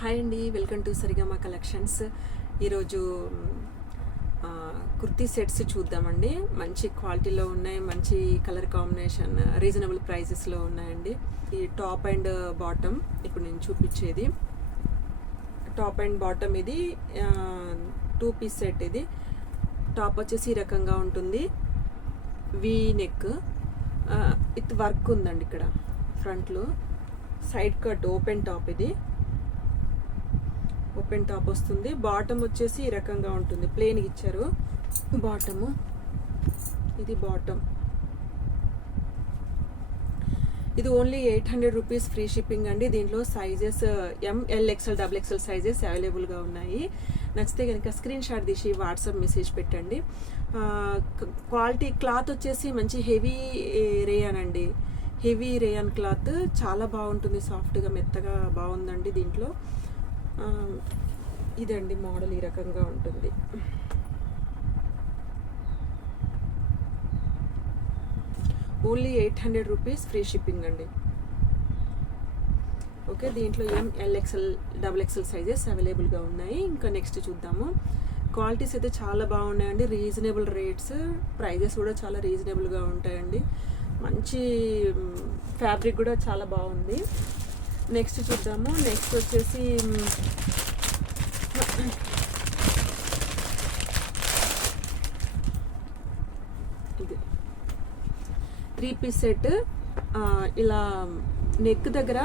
Hi అండి, welcome to Sarigama collections. ఈరోజు kurti sets చూద్దామండి. మంచి క్వాలిటీలో ఉన్నాయి, మంచి కలర్ కాంబినేషన్, రీజనబుల్ ప్రైజెస్లో ఉన్నాయండి. ఈ టాప్ అండ్ బాటమ్ ఇప్పుడు నేను చూపించేది టాప్ అండ్ బాటమ్. ఇది 2 పీస్ సెట్. ఇది టాప్ వచ్చేసి ఈ రకంగా ఉంటుంది, వీ నెక్ విత్ వర్క్ ఉందండి. ఇక్కడ ఫ్రంట్లో సైడ్ కట్ ఓపెన్ టాప్, ఇది ఓపెన్ టాప్ వస్తుంది. బాటమ్ వచ్చేసి ఈ రకంగా ఉంటుంది, ప్లెయిన్గా ఇచ్చారు బాటము. ఇది బాటమ్. ఇది ఓన్లీ 800 రూపీస్, ఫ్రీ షిప్పింగ్ అండి. దీంట్లో sizes ML, XL, XXL sizes అవైలబుల్గా ఉన్నాయి. నచ్చితే కనుక స్క్రీన్ షాట్ తీసి వాట్సాప్ మెసేజ్ పెట్టండి. క్వాలిటీ క్లాత్ వచ్చేసి మంచి హెవీ రేయాన్ అండి. హెవీ రేయాన్ క్లాత్ చాలా బాగుంటుంది, సాఫ్ట్గా మెత్తగా బాగుందండి. దీంట్లో ఇదండి మోడల్, ఈ రకంగా ఉంటుంది. ఓన్లీ 800 రూపీస్, ఫ్రీ షిప్పింగ్ అండి. ఓకే, దీంట్లో ML, XL, XXL సైజెస్ అవైలబుల్గా ఉన్నాయి. ఇంకా నెక్స్ట్ చూద్దాము. క్వాలిటీస్ అయితే చాలా బాగున్నాయండి, రీజనబుల్ రేట్స్, ప్రైజెస్ కూడా చాలా రీజనబుల్గా ఉంటాయండి. మంచి ఫ్యాబ్రిక్ కూడా చాలా బాగుంది. నెక్స్ట్ చూద్దాము. నెక్స్ట్ వచ్చేసి ఇది 3 పీస్ సెట్. ఇలా నెక్ దగ్గర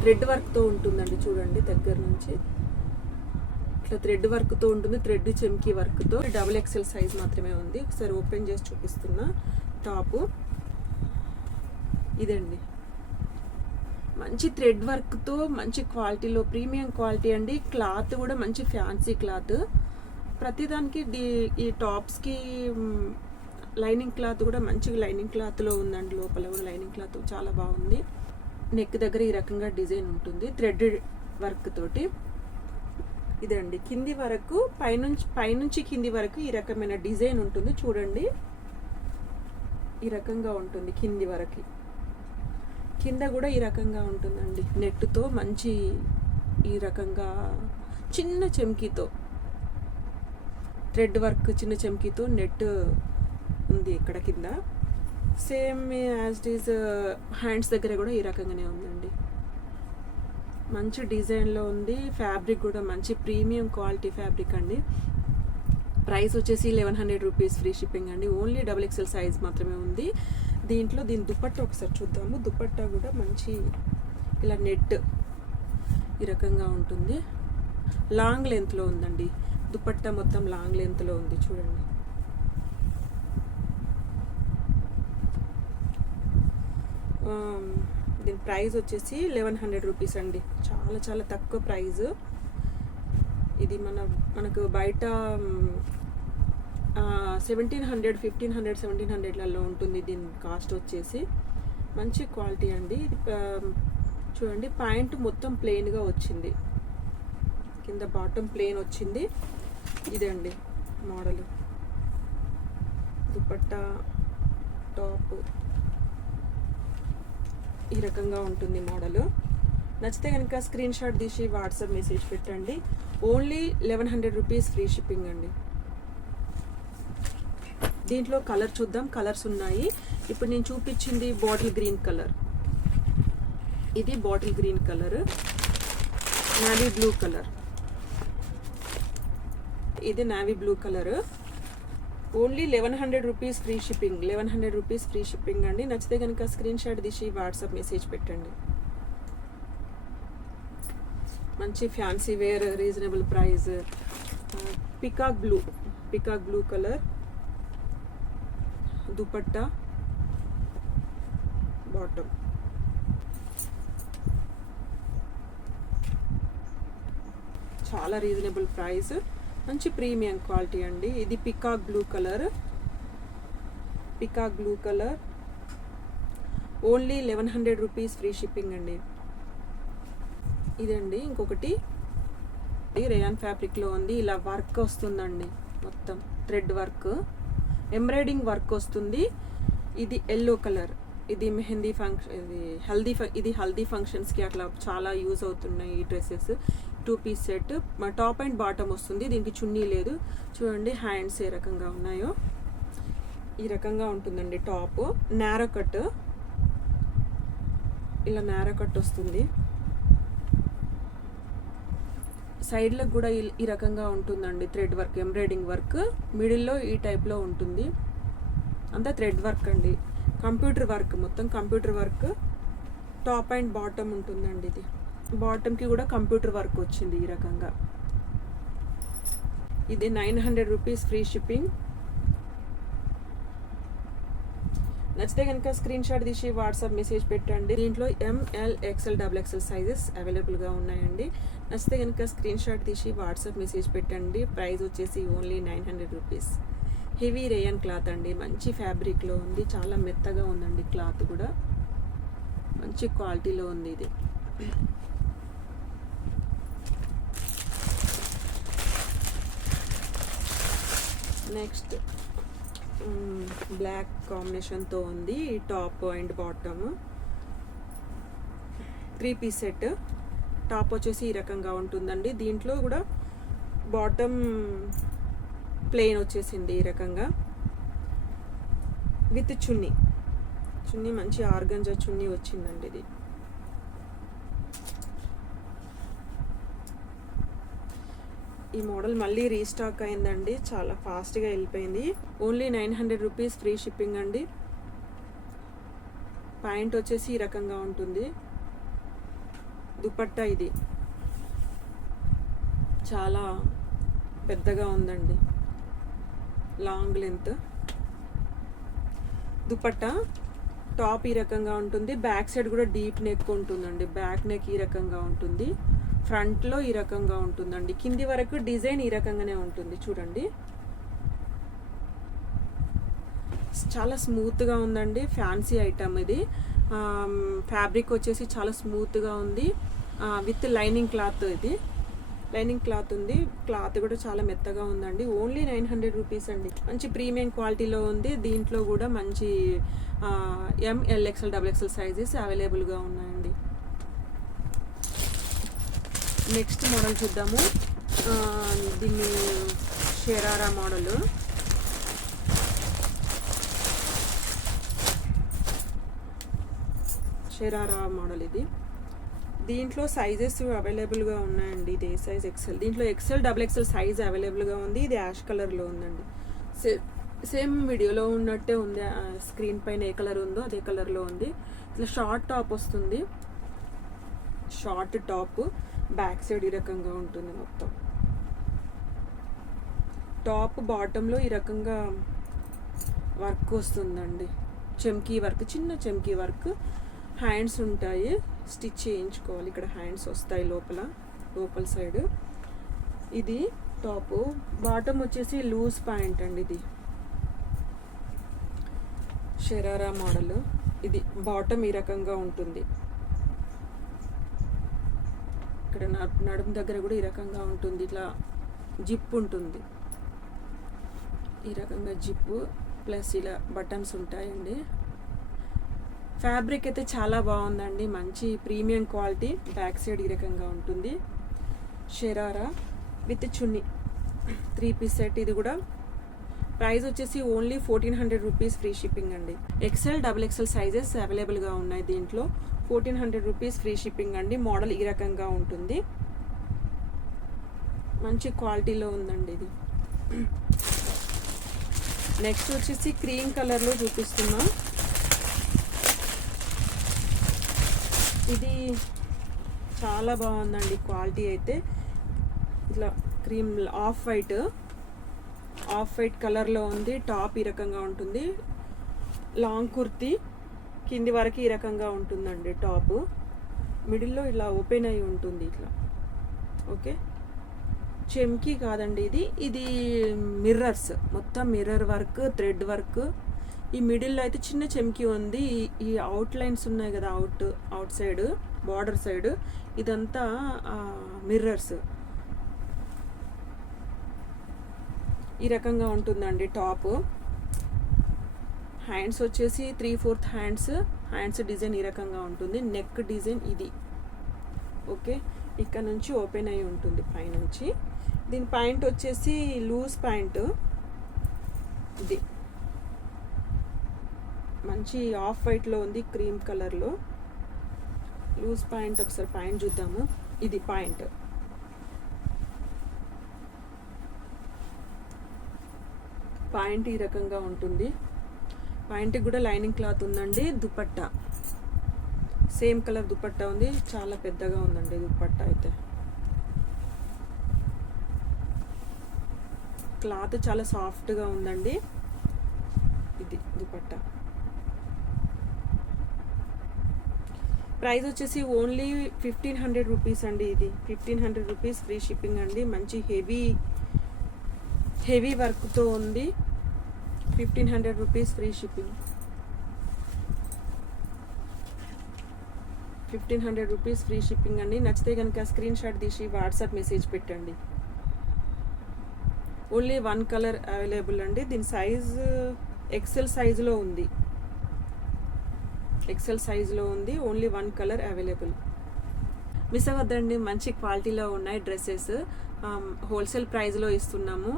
థ్రెడ్ వర్క్తో ఉంటుందండి. చూడండి దగ్గర నుంచి ఇట్లా థ్రెడ్ వర్క్తో ఉంటుంది, థ్రెడ్ చెమ్కీ వర్క్తో. XXL సైజ్ మాత్రమే ఉంది. ఒకసారి ఓపెన్ చేసి చూపిస్తున్నా. టాపు ఇదండి, మంచి థ్రెడ్ వర్క్తో, మంచి క్వాలిటీలో, ప్రీమియం క్వాలిటీ అండి. క్లాత్ కూడా మంచి ఫ్యాన్సీ క్లాత్. ప్రతిదానికి ఈ టాప్స్కి లైనింగ్ క్లాత్ కూడా మంచిగా లైనింగ్ క్లాత్లో ఉందండి. లోపల కూడా లైనింగ్ క్లాత్ చాలా బాగుంది. నెక్ దగ్గర ఈ రకంగా డిజైన్ ఉంటుంది, థ్రెడ్ వర్క్ తోటి. ఇదండి కింది వరకు, పైనుంచి కింది వరకు ఈ రకమైన డిజైన్ ఉంటుంది. చూడండి, ఈ రకంగా ఉంటుంది కింది వరకు. కింద కూడా ఈ రకంగా ఉంటుందండి, నెట్తో మంచి ఈ రకంగా చిన్న చెమ్కీతో, థ్రెడ్ వర్క్ చిన్న చెమ్కీతో నెట్ ఉంది ఇక్కడ కింద. Same as it is hands దగ్గర కూడా ఈ రకంగానే ఉందండి. మంచి డిజైన్లో ఉంది. ఫ్యాబ్రిక్ కూడా మంచి ప్రీమియం క్వాలిటీ ఫ్యాబ్రిక్ అండి. ప్రైస్ వచ్చేసి 1100 రూపీస్, ఫ్రీ షిప్పింగ్ అండి. ఓన్లీ XXL సైజ్ మాత్రమే ఉంది. దీంట్లో దీని దుపట్టా ఒకసారి చూద్దాము. దుపట్టా కూడా మంచి ఇలా నెట్ ఈ రకంగా ఉంటుంది. లాంగ్ లెంత్లో ఉందండి. దుపట్టా మొత్తం లాంగ్ లెంత్లో ఉంది. చూడండి, దీని ప్రైస్ వచ్చేసి 1100 రూపీస్ అండి. చాలా చాలా తక్కువ ప్రైస్. ఇది మనకు బయట 1700, 1500, 1700లలో ఉంటుంది. దీని కాస్ట్ వచ్చేసి మంచి క్వాలిటీ అండి. ఇది చూడండి, ప్యాంట్ మొత్తం ప్లెయిన్గా వచ్చింది, కింద బాటమ్ ప్లెయిన్ వచ్చింది. ఇదండి మోడల్. దుపట్టా, టాప్ ఈ రకంగా ఉంటుంది మోడల్. నచ్చితే కనుక స్క్రీన్ షాట్ తీసి వాట్సాప్ మెసేజ్ పెట్టండి. ఓన్లీ 1100 రూపీస్, ఫ్రీ షిప్పింగ్ అండి. దీంట్లో కలర్ చూద్దాం. కలర్స్ ఉన్నాయి. ఇప్పుడు నేను చూపించింది బాటిల్ గ్రీన్ కలర్. ఇది bottle green colour, navy blue colour. ఇది navy blue colour. Only 1100 rupees, free shipping. 1100 rupees, free shipping అండి. నచ్చితే కనుక స్క్రీన్ షాట్ తీసి వాట్సాప్ మెసేజ్ పెట్టండి. మంచి fancy wear, reasonable price. Peacock blue colour. Dupatta, bottom. చాలా reasonable price, మంచి ప్రీమియం క్వాలిటీ అండి. ఇది peacock blue colour. Only 1100 rupees, free shipping అండి. ఇదండి ఇంకొకటి, రేయాన్ ఫ్యాబ్రిక్లో ఉంది. ఇలా వర్క్ వస్తుందండి, మొత్తం థ్రెడ్ వర్క్, ఎంబ్రాయిడింగ్ వర్క్ వస్తుంది. ఇది ఎల్లో కలర్. ఇది మెహందీ ఫంక్షన్, ఇది హల్దీ ఫంక్షన్స్కి అట్లా చాలా యూజ్ అవుతున్నాయి ఈ dresses. 2 piece set, top and bottom వస్తుంది. దీనికి చున్నీ లేదు. చూడండి హ్యాండ్స్ ఏ రకంగా ఉన్నాయో, ఈ రకంగా ఉంటుందండి. టాప్ నారో కట్, ఇలా నారో కట్ వస్తుంది. సైడ్లకు కూడా ఈ రకంగా ఉంటుందండి. థ్రెడ్ వర్క్, ఎంబ్రాయిడింగ్ వర్క్, మిడిల్లో ఈ టైప్లో ఉంటుంది. అంతా థ్రెడ్ వర్క్ అండి. కంప్యూటర్ వర్క్, మొత్తం computer work. Top and bottom ఉంటుందండి. ఇది బాటమ్కి కూడా కంప్యూటర్ వర్క్ వచ్చింది ఈ రకంగా. ఇది 900 రూపీస్ ఫ్రీ షిప్పింగ్. నచ్చితే కనుక స్క్రీన్ షాట్ తీసి వాట్సాప్ మెసేజ్ పెట్టండి. దీంట్లో ML XL XXL సైజెస్ అవైలబుల్గా ఉన్నాయండి. నచ్చితే కనుక స్క్రీన్ షాట్ తీసి వాట్సాప్ మెసేజ్ పెట్టండి. ప్రైస్ వచ్చేసి only 900 rupees. Heavy rayon cloth అండి, మంచి ఫ్యాబ్రిక్లో ఉంది, చాలా మెత్తగా ఉందండి. క్లాత్ కూడా మంచి క్వాలిటీలో ఉంది ఇది. నెక్స్ట్ బ్లాక్ కాంబినేషన్తో ఉంది. Top and bottom 3 piece set. Top వచ్చేసి ఈ రకంగా ఉంటుందండి. దీంట్లో కూడా బాటమ్ ప్లెయిన్ వచ్చేసింది ఈ రకంగా, విత్ చున్నీ. చున్నీ మంచి ఆర్గంజా చున్నీ వచ్చిందండి. ఇది ఈ మోడల్ మళ్ళీ రీస్టాక్ అయిందండి, చాలా ఫాస్ట్గా వెళ్ళిపోయింది. ఓన్లీ 900 రూపీస్ ఫ్రీ షిప్పింగ్ అండి. ప్యాంట్ వచ్చేసి ఈ రకంగా ఉంటుంది. దుపట్టా ఇది చాలా పెద్దగా ఉందండి, లాంగ్ లెంత్. దుపట్టా టాప్ ఈ రకంగా ఉంటుంది. బ్యాక్ సైడ్ కూడా డీప్ నెక్ ఉంటుందండి. బ్యాక్ నెక్ ఈ రకంగా ఉంటుంది. ఫ్రంట్లో ఈ రకంగా ఉంటుందండి. కింది వరకు డిజైన్ ఈ రకంగానే ఉంటుంది. చూడండి చాలా స్మూత్గా ఉందండి. ఫ్యాన్సీ ఐటమ్ ఇది. ఫ్యాబ్రిక్ వచ్చేసి చాలా స్మూత్గా ఉంది. విత్ లైనింగ్ క్లాత్, ఇది లైనింగ్ క్లాత్ ఉంది. క్లాత్ కూడా చాలా మెత్తగా ఉందండి. ఓన్లీ 900 రూపీస్ అండి. మంచి ప్రీమియం క్వాలిటీలో ఉంది. దీంట్లో కూడా మంచి ML XL XXL సైజెస్ అవైలబుల్గా ఉన్నాయండి. నెక్స్ట్ మోడల్ చూద్దాము. దీన్ని షరారా మోడల్. షరారా మోడల్ ఇది. దీంట్లో సైజెస్ అవైలబుల్గా ఉన్నాయండి. ఇది ఏ సైజ్? XL. దీంట్లో XL XXL సైజ్ అవైలబుల్గా ఉంది. ఇది యాష్ కలర్లో ఉందండి. సేమ్ వీడియోలో ఉన్నట్టే ఉంది. స్క్రీన్ పైన ఏ కలర్ ఉందో అదే కలర్లో ఉంది. ఇట్లా షార్ట్ టాప్ వస్తుంది. షార్ట్ టాప్, బ్యాక్ సైడ్ ఈ రకంగా ఉంటుంది. మొత్తం టాప్ బాటంలో ఈ రకంగా వర్క్ వస్తుందండి. చెమ్కీ వర్క్, చిన్న చెమ్కీ వర్క్. హ్యాండ్స్ ఉంటాయి, స్టిచ్ చేయించుకోవాలి. ఇక్కడ హ్యాండ్స్ వస్తాయి లోపల సైడ్. ఇది టాప్. బాటమ్ వచ్చేసి లూజ్ ప్యాంట్ అండి. ఇది షరారా మోడల్. ఇది బాటమ్ ఈ రకంగా ఉంటుంది. ఇక్కడ నడుము దగ్గర కూడా ఈ రకంగా ఉంటుంది. ఇట్లా జిప్ ఉంటుంది. ఈ రకంగా జిప్పు ప్లస్ ఇలా బటన్స్ ఉంటాయండి. ఫ్యాబ్రిక్ అయితే చాలా బాగుందండి, మంచి ప్రీమియం క్వాలిటీ. బ్యాక్ సైడ్ ఈ రకంగా ఉంటుంది. Sharara with chunni 3 piece set. ఇది కూడా ప్రైస్ వచ్చేసి ఓన్లీ 1400 రూపీస్ ఫ్రీ షిప్పింగ్ అండి. XL XXL సైజెస్ అవైలబుల్గా ఉన్నాయి. దీంట్లో 1400 రూపీస్ ఫ్రీ షిప్పింగ్ అండి. మోడల్ ఈ రకంగా ఉంటుంది. మంచి క్వాలిటీలో ఉందండి ఇది. నెక్స్ట్ వచ్చేసి క్రీమ్ కలర్లో చూపిస్తున్నాం. ఇది చాలా బాగుందండి క్వాలిటీ అయితే. ఇట్లా క్రీమ్ ఆఫ్ వైట్ కలర్లో ఉంది. టాప్ ఈ రకంగా ఉంటుంది. లాంగ్ కుర్తీ కింది వరకు ఈ రకంగా ఉంటుందండి. టాప్ మిడిల్లో ఇలా ఓపెన్ అయి ఉంటుంది ఇట్లా. ఓకే, చెమ్కీ కాదండి ఇది మిర్రర్స్, మొత్తం మిర్రర్ వర్క్, థ్రెడ్ వర్క్. ఈ మిడిల్లో అయితే చిన్న చెమ్కీ ఉంది. ఈ అవుట్ లైన్స్ ఉన్నాయి కదా, అవుట్ సైడ్ బార్డర్ సైడ్, ఇదంతా మిర్రర్స్. ఈ రకంగా ఉంటుందండి టాప్. హ్యాండ్స్ వచ్చేసి 3/4 హ్యాండ్స్ డిజైన్ ఈ రకంగా ఉంటుంది. నెక్ డిజైన్ ఇది. ఓకే, ఇక్కడ నుంచి ఓపెన్ అయి ఉంటుంది పైనుంచి. దీని ప్యాంట్ వచ్చేసి లూజ్ ప్యాంట్. ఇది మంచి ఆఫ్ వైట్లో ఉంది, క్రీమ్ కలర్లో లూజ్ ప్యాంట్. ఒకసారి ప్యాంట్ చూద్దాము. ఇది ప్యాంట్. ప్యాంట్ ఈ రకంగా ఉంటుంది. ప్యాంట్కి కూడా లైనింగ్ క్లాత్ ఉందండి. దుపట్టా సేమ్ కలర్ దుపట్టా ఉంది. చాలా పెద్దగా ఉందండి దుపట్టా అయితే. క్లాత్ చాలా సాఫ్ట్గా ఉందండి. ఇది దుపట్టా. ప్రైస్ వచ్చేసి ఓన్లీ 1500 రూపీస్ అండి. ఇది 1500 రూపీస్, ఫ్రీ షిప్పింగ్ అండి. మంచి హెవీ వర్క్తో ఉంది. 1500 rupees free shipping. 1500 rupees free shipping అండి. నచ్చితే కనుక స్క్రీన్ షాట్ తీసి వాట్సాప్ మెసేజ్ పెట్టండి. ఓన్లీ 1 కలర్ అవైలబుల్ అండి. దీని సైజ్ ఎక్సెల్ సైజులో ఉంది. Only 1 colour available. మిస్ అవ్వద్దండి. మంచి క్వాలిటీలో ఉన్నాయి డ్రెస్సెస్. హోల్సేల్ ప్రైస్లో ఇస్తున్నాము.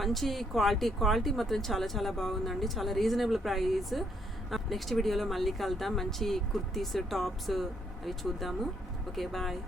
మంచి క్వాలిటీ మాత్రం చాలా చాలా బాగుందండి. చాలా రీజనబుల్ ప్రైస్. నెక్స్ట్ వీడియోలో మళ్ళీ కలుద్దాం. మంచి కుర్తీస్, టాప్స్ అవి చూద్దాము. Okay, bye.